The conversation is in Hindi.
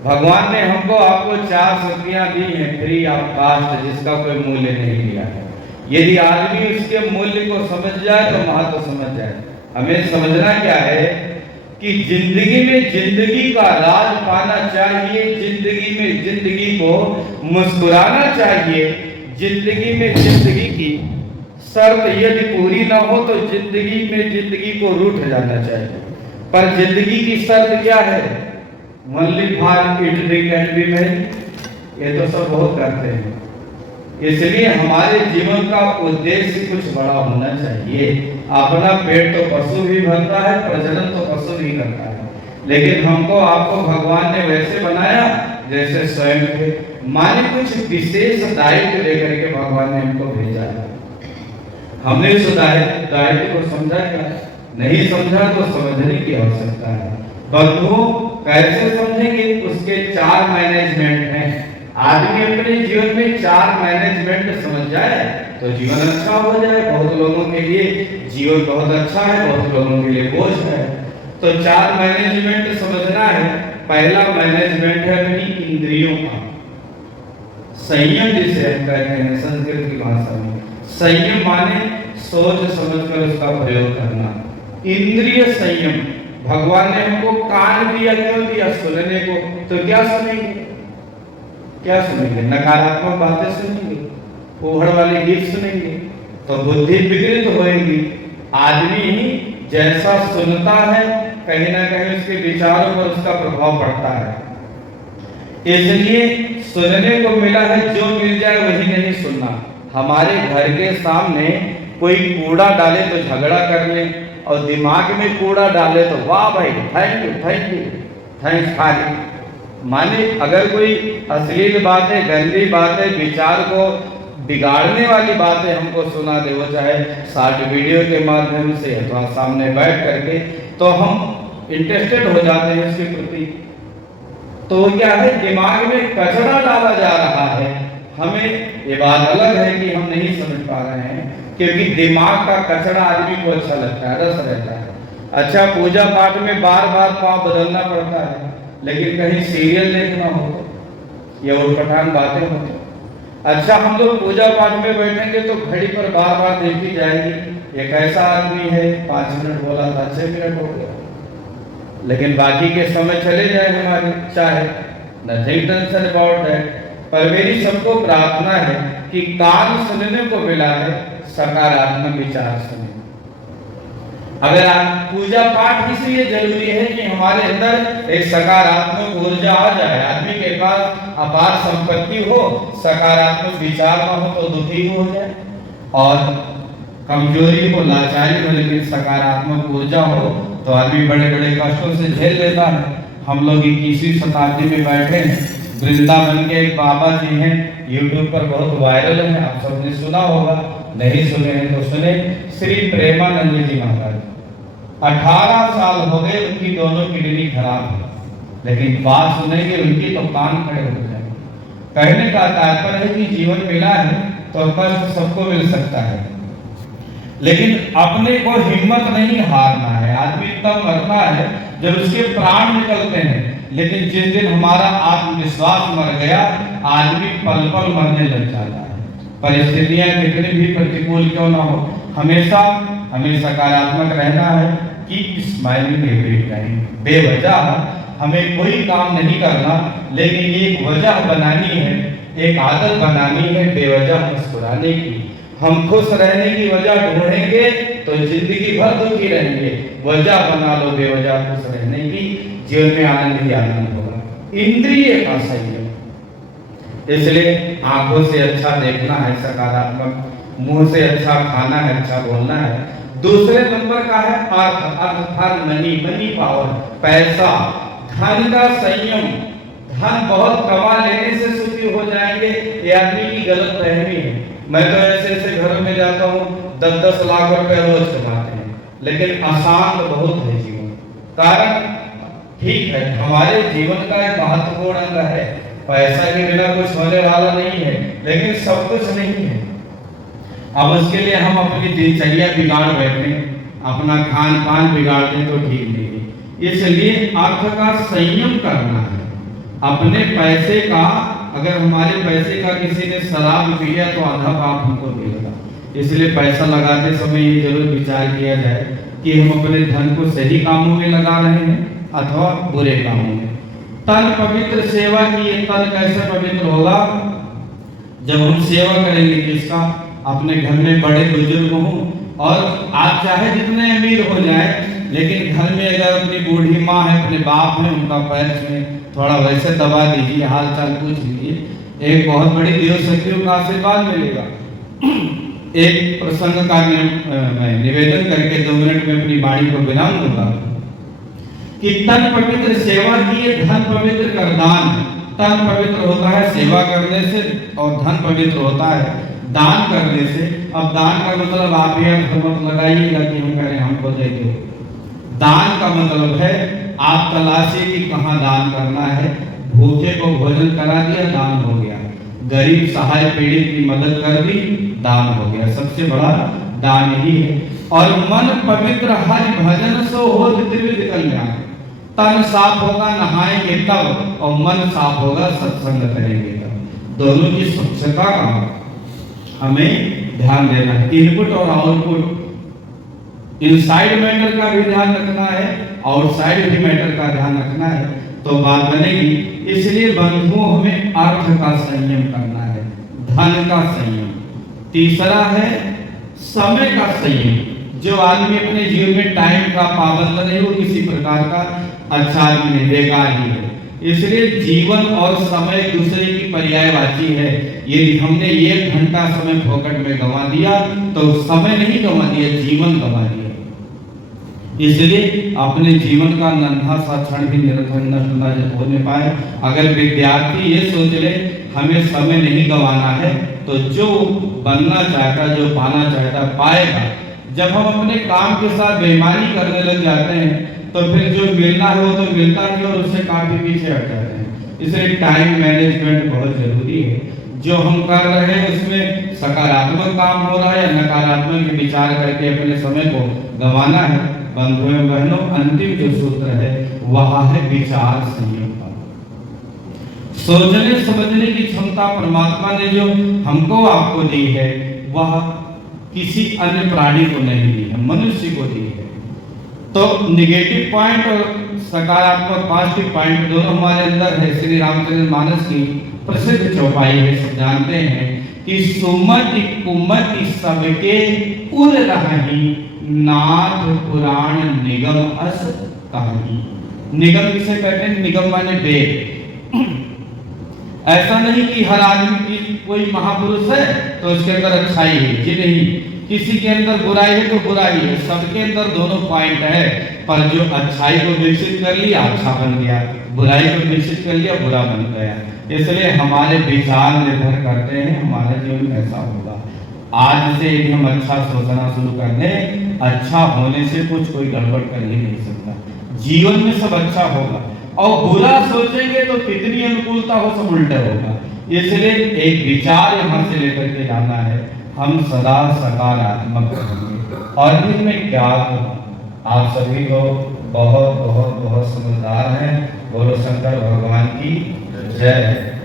भगवान ने हमको आपको 4 शक्तियां दी हैं फ्री ऑफ कास्ट, जिसका कोई मूल्य नहीं लिया है। यदि आदमी उसके मूल्य को समझ जाए तो महत्व समझ जाए। हमें समझना क्या है कि जिंदगी में जिंदगी का राज पाना चाहिए, जिंदगी में जिंदगी को मुस्कुराना चाहिए, जिंदगी में जिंदगी की शर्त यदि पूरी ना हो तो जिंदगी में जिंदगी को रूठ जाना चाहिए। पर जिंदगी की शर्त क्या है? Only for it drink and B Mary, ये तो सब बहुत करते हैं। इसलिए हमारे जीवन का उद्देश्य कुछ बड़ा होना चाहिए। अपना पेट तो पशु भी भरता है, प्रजनन तो पशु भी करता है, लेकिन हमको आपको भगवान ने वैसे बनाया जैसे स्वयं थे। माने कुछ विशेष दायित्व लेकर के भगवान ने हमको भेजा है। हमने उस दायित्व को समझा क्या? नहीं समझा तो समझने की आवश्यकता है। बंधुओं, कैसे समझेंगे? उसके 4 मैनेजमेंट हैं। आदमी अपने जीवन में 4 मैनेजमेंट समझ जाए तो जीवन अच्छा हो जाए। बहुत लोगों के लिए जीवन बहुत अच्छा है, बहुत लोगों के लिए बोझ है। तो 4 मैनेजमेंट समझना है। पहला मैनेजमेंट है अपनी इंद्रियों का संयम, जिसे हम कहते हैं संस्कृत की भाषा में। संयम माने सोच समझकर उसका प्रयोग करना। इंद्रिय संयम, भगवान ने हमको कान दिया, क्यों दिया? सुनने को। तो क्या सुनेंगे? क्या सुनेंगे? नकारात्मक बातें सुनेंगे, उभड़ वाले गीत सुनेंगे तो बुद्धि विकृत होएगी। आदमी जैसा सुनता है कहीं ना कहीं उसके विचारों पर उसका प्रभाव पड़ता है। इसलिए सुनने को मिला है, जो मिल जाए वही नहीं सुनना। हमारे घर के सामने कोई कूड़ा डाले तो झगड़ा कर ले, और दिमाग में कूड़ा डाले तो वाह भाई thank you thank you thanks खाली। माने अगर कोई अश्लील बातें, गंदी बातें, विचार को बिगाड़ने वाली बातें हमको सुना दे, वो चाहे शॉर्ट वीडियो के माध्यम से अथवा सामने बैठ करके, तो हम इंटरेस्टेड हो जाते हैं उसके प्रति। तो क्या है? दिमाग में कचरा डाला जा रहा है। हमें ये बात अलग है कि हम नहीं समझ पा रहे हैं, क्योंकि दिमाग का कचरा आदमी को अच्छा लगता है, रस रहता है। अच्छा, पूजा पाठ में बार बार पाँव बदलना पड़ता है, लेकिन कहीं सीरियल देखना हो या उठपटांग बातें हो। अच्छा, हम लोग पूजा पाठ में बैठेंगे तो घड़ी पर बार बार देखी जाएगी, ये कैसा आदमी है, 5 मिनट बोला था 6 मिनट हो गया, लेकिन बाकी के समय चले जाए हमारे, चाहे नथिंग टेंशन अबाउट दैट। पर मेरी सबको प्रार्थना है कि कान सुनने को मिला है, सकारात्मक विचार सुने। अगर पूजा पाठ इसलिए जरूरी है कि हमारे अंदर एक सकारात्मक ऊर्जा आ जाए। आदमी के पास अपार संपत्ति हो, सकारात्मक विचार ना हो तो दुखी हो जाए, और कमजोरी हो, लाचारी हो, लेकिन सकारात्मक ऊर्जा हो तो आदमी बड़े बड़े कष्टों से झेल लेता है। हम लोग 21वीं शताब्दी में बैठे हैं। वृंदावन के एक बाबा जी हैं, यूट्यूब पर बहुत वायरल है, आप सबने सुना होगा, नहीं सुने हैं तो सुने। श्री प्रेमानंद जी महाराज, 18 साल हो गए उनकी दोनों किडनी खराब है, लेकिन बात सुनेंगे उनकी तो कान खड़े हो जाएंगे। कहने का तात्पर्य है कि जीवन मिला है तो कष्ट सबको मिल सकता है, लेकिन अपने को हिम्मत नहीं हारना है। आदमी तब मरता है जब उसके प्राण निकलते हैं, लेकिन जिस दिन हमारा आत्मविश्वास मर गया, आदमी पल पल मरने लग जाता है। परिस्थितियां कितनी भी प्रतिकूल क्यों ना हो, हमेशा हमें सकारात्मक रहना है कि स्माइलिंग एवरी टाइम। बेवजह हमें कोई काम नहीं करना, लेकिन एक वजह बनानी है, एक आदत बनानी है बेवजह मुस्कुराने की। हम खुश रहने की वजह ढूंढेंगे तो जिंदगी भर दुखी रहेंगे। वजह बना लो बेवजह खुश रहने की, जीवन में आनंद ही आनंद होगा। इंद्रिय का संयम, इसलिए आंखों से अच्छा देखना है सकारात्मक, मुंह से अच्छा खाना है, अच्छा बोलना है। दूसरे नंबर का है अर्थ, मनी, मनी पावर, पैसा, धन का संयम। धन बहुत कमा लेने से सुखी हो जाएंगे, ये आदमी की गलत फहमी है। मैं तो ऐसे ऐसे घरों में जाता हूँ, 10-10 लाख रुपए रोज कमाते हैं, लेकिन अशांत बहुत है जीवन। कारण ठीक है, हमारे जीवन का एक महत्वपूर्ण अंग है, पैसा के बिना कुछ होने वाला नहीं है, लेकिन सब कुछ नहीं है। अब उसके लिए हम अपनी दिनचर्या बिगाड़ बैठे, अपना खान पान बिगाड़ दें तो ठीक नहीं है। इसलिए अर्थ का संयम करना है। अपने पैसे का, अगर हमारे पैसे का किसी ने शराब पिया तो आधा पाप हमको मिलेगा। इसलिए पैसा लगाते समय ये जरूर विचार किया जाए कि हम अपने धन को सही कामों में लगा रहे हैं अथवा बुरे कामों में। तन पवित्र सेवा की, तन कैसे पवित्र होगा? जब हम सेवा करेंगे किसका? अपने घर में बड़े बुजुर्ग हों, और आप चाहे जितने अमीर हो जाए, लेकिन घर में अगर अपनी बूढ़ी माँ है, अपने बाप है, उनका पैर में थोड़ा वैसे दबा दीजिए, हाल चाल पूछ लीजिए, एक बहुत बड़ी देव शक्तियों का आशीर्वाद मिलेगा। एक प्रसंग का मैं निवेदन करके 2 मिनट में अपनी वाणी को विराम दूंगा कि तन पवित्र सेवा की, धन पवित्र कर दान। तन पवित्र होता है सेवा करने से, और धन पवित्र होता है दान करने से। अब दान का मतलब आप ये मत लगाइएगा कि हम करें हमको दे दो। दान का मतलब है आप तलाशिए कि कहाँ दान करना है। भूखे को भोजन करा दिया, दान हो गया। गरीब सहाय पीड़ित की मदद कर दी, दान हो गया। सबसे बड़ा दान यही है। और मन पवित्र हरि भजन सो हो त्रिविध कल्याण। तन साफ होगा नहाएंगे तब, और मन साफ होगा सत्संग करेंगे तब। दोनों की स्वच्छता का हमें ध्यान देना है। इनपुट और आउटपुट, इनसाइड मैटर का भी ध्यान रखना है, आउटसाइड भी मैटर का ध्यान रखना है, तो बात बनेगी। इसलिए बंधुओं हमें अर्थ का संयम करना है, धन का संयम। तीसरा है समय का संयम। जो आदमी अपने जीवन में टाइम का पाबंद नहीं, वो किसी प्रकार का अच्छा आदमी नहीं, बेकार ही है। इसलिए जीवन और समय दूसरे की पर्यायवाची है। यदि हमने 1 घंटा समय फोकट में गंवा दिया तो समय नहीं गंवा दिया, जीवन गंवा दिया। इसलिए अपने जीवन का नन्हा सा क्षण भी निरर्थक न होने पाए। अगर विद्यार्थी ये सोच ले हमें समय नहीं गंवाना है, तो जो बनना चाहता, जो पाना चाहता पाएगा। जब हम अपने काम के साथ बेईमानी करने लग जाते हैं तो फिर जो मिलना है वो तो मिलता नहीं, और उससे काफी पीछे हट जाते हैं। इसलिए टाइम मैनेजमेंट बहुत जरूरी है। जो हम कर रहे हैं उसमें सकारात्मक काम हो रहा है या नकारात्मक विचार करके अपने समय को गंवाना है। बंधुओं बहनों, अंतिम जो सूत्र है वह है विचार संयम का। सोचने समझने की क्षमता परमात्मा ने जो हमको आपको दी है, वह किसी अन्य प्राणी को नहीं दी है, मनुष्य को दी है। तो निगेटिव पॉइंट और सकारात्मक पॉजिटिव पॉइंट दोनों हमारे अंदर है। श्री रामचरितमानस की प्रसिद्ध चौपाई है, सब जानते हैं कि सुमति कुमति सबके उर रही, नाथ पुराण निगम अस कहानी। निगम किसे कहते हैं? निगम माने वेद। ऐसा नहीं कि हर आदमी की कोई महापुरुष है तो उसके अंदर अच्छाई है, जी नहीं। किसी के अंदर बुराई है तो बुराई है, सबके अंदर दोनों पॉइंट है। पर जो अच्छाई को विकसित कर लिया अच्छा बन गया, बुराई को विकसित कर लिया बुरा बन गया। इसलिए हमारे विचार निर्भर करते हैं हमारा जीवन कैसा होगा। आज से यदि हम अच्छा सोचना शुरू कर दें, अच्छा होने से कुछ कोई गड़बड़ कर ही नहीं सकता। जीवन में सब अच्छा होगा, और बुरा सोचेंगे तो कितनी अनुकूलता हो सब उल्टा होगा। इसलिए एक विचार यहाँ से लेकर के जाना है, हम सदा सकारात्मक रहेंगे। और इनमें क्या आप सभी लोग बहुत बहुत बहुत समझदार हैं। बोलो शंकर भगवान की जय।